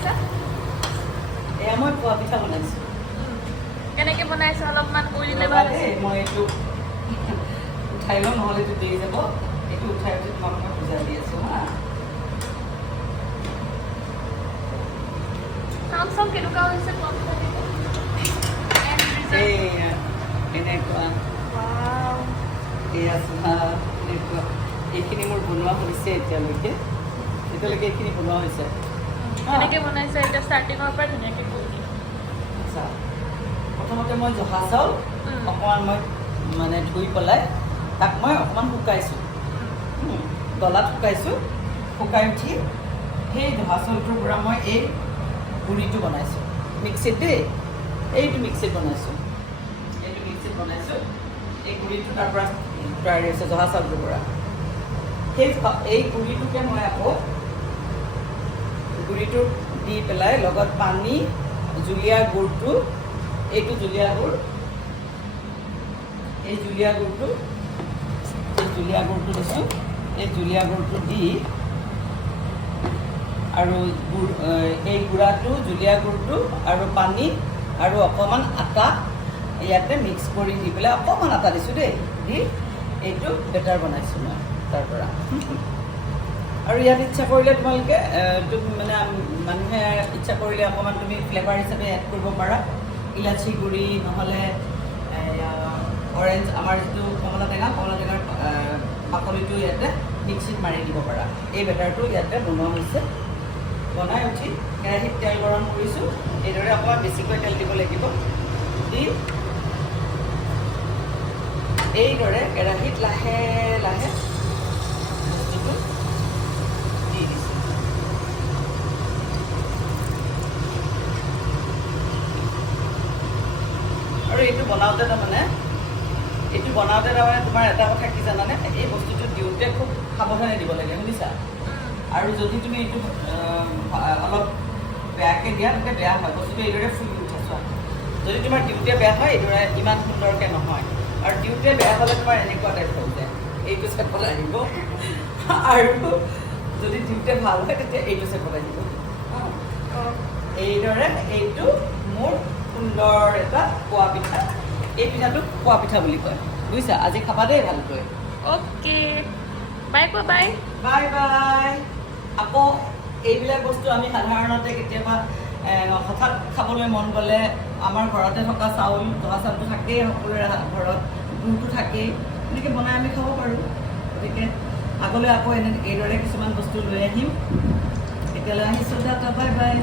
বনাইছা? এয়া মই পোৱা পিঠা বনাইছোঁ। কেনেকৈ বনাইছা অলপমান কৈ দিলে ভাল আছে। মই এইটো উঠাই লওঁ, নহ'লে এইটো দেৰি যাব। এইটো উঠাই উঠি তোমাক মই বুজাই দি আছোঁ হা। চাম কেনেকুৱা হৈছে পোৱা পিঠাকেইটা। এইয়া এনেকুৱা এয়া চোৱা এনেকুৱা। এইখিনি মোৰ বনোৱা হৈছে এতিয়ালৈকে এইখিনি বনোৱা হৈছে। কেনেকৈ বনাইছা এতিয়া ষ্টাৰ্টিঙৰ পৰা ধুনীয়াকৈ কৈ দিয়া। আচ্ছা, প্ৰথমতে মই জহা চাউল অকণমান মই মানে ধুই পেলাই তাক মই অকণমান শুকাইছোঁ, ডলাত শুকাইছোঁ। শুকাই উঠি সেই জহা চাউলটোৰ পৰা মই এই গুড়িটো বনাইছোঁ মিক্সিত দেই। এইটো মিক্সিত বনাইছোঁ, এই গুড়িটো তাৰ পৰা তৈয়াৰী হৈছে জহা চাউলটোৰ পৰা। এই গুড়িটোকে মই আকৌ গুড়িটো দি পেলাই লগত পানী, জুলীয়া গুড়টো, এইটো জুলীয়া গুড়, এই জুলীয়া গুড়টো দিছোঁ। এই জুলীয়া গুড়টো দি আৰু এই গুড়াটো, জুলীয়া গুড়টো আৰু পানী আৰু অকণমান আটা ইয়াতে মিক্স কৰি দি পেলাই অকণমান আটা দিছোঁ দেই, দি এইটো বেটাৰ বনাইছোঁ মই তাৰ পৰা। আৰু ইয়াত ইচ্ছা কৰিলে তোমালোকে মানে মানুহে ইচ্ছা কৰিলে অকণমান তুমি ফ্লেভাৰ হিচাপে এড কৰিব পাৰা। ইলাচি গুড়ি নহ'লে অৰেঞ্জ, আমাৰ যিটো কমলা টেঙাৰ বাকলিটো ইয়াতে মিক্সিত মাৰি দিব পাৰা। এই বেটাৰটো ইয়াতে বনোৱা হৈছে। বনাই উঠি কেৰাহীত তেল গৰম কৰিছোঁ। এইদৰে অকণমান বেছিকৈ তেল দিব লাগিব। দি এইদৰে কেৰাহীত লাহে লাহে বস্তুটো দি দিছোঁ। আৰু এইটো বনাওঁতে তাৰমানে তোমাৰ এটা কথা কি জানানে, এই বস্তুটো দিওঁতে খুব সাৱধানে দিব লাগে, শুনিছা? আৰু যদি তুমি এইটো অলপ বেয়াকৈ দিয়া তেতিয়া বেয়া হয়, বস্তুটো এইদৰে ফুলি উঠে চোৱা। যদি তোমাৰ দিওঁতে বেয়া হয়, এইদৰে ইমান সুন্দৰকৈ নহয়। আৰু দিওঁতে বেয়া হ'লে তোমাৰ এনেকুৱা টাইপ হৈ যায়, এইটো চেপত আহিব। আৰু যদি দিওঁতে ভাল হয় তেতিয়া এইটো চেপত আহিব। এইদৰে এইটো মোৰ সুন্দৰ এটা পোৱা পিঠা। এই পিঠাটোক পোৱা পিঠা বুলি কয়, বুজিছা? আজি খাবা দেই ভালকৈ। অ'কে, বাই কোৱা, বাই বাই বাই। আকৌ এইবিলাক বস্তু আমি সাধাৰণতে কেতিয়াবা হঠাৎ খাবলৈ মন গ'লে আমাৰ ঘৰতে থকা চাউল, জহা চাউলটো থাকেই, সকলোৰে ঘৰত গুড়টো থাকেই, এনেকৈ বনাই আমি খাব পাৰোঁ। গতিকে আগলৈ আকৌ এইদৰে কিছুমান বস্তু লৈ আহিম। এতিয়ালৈ আহিছোঁ, টাটা, বাই বাই।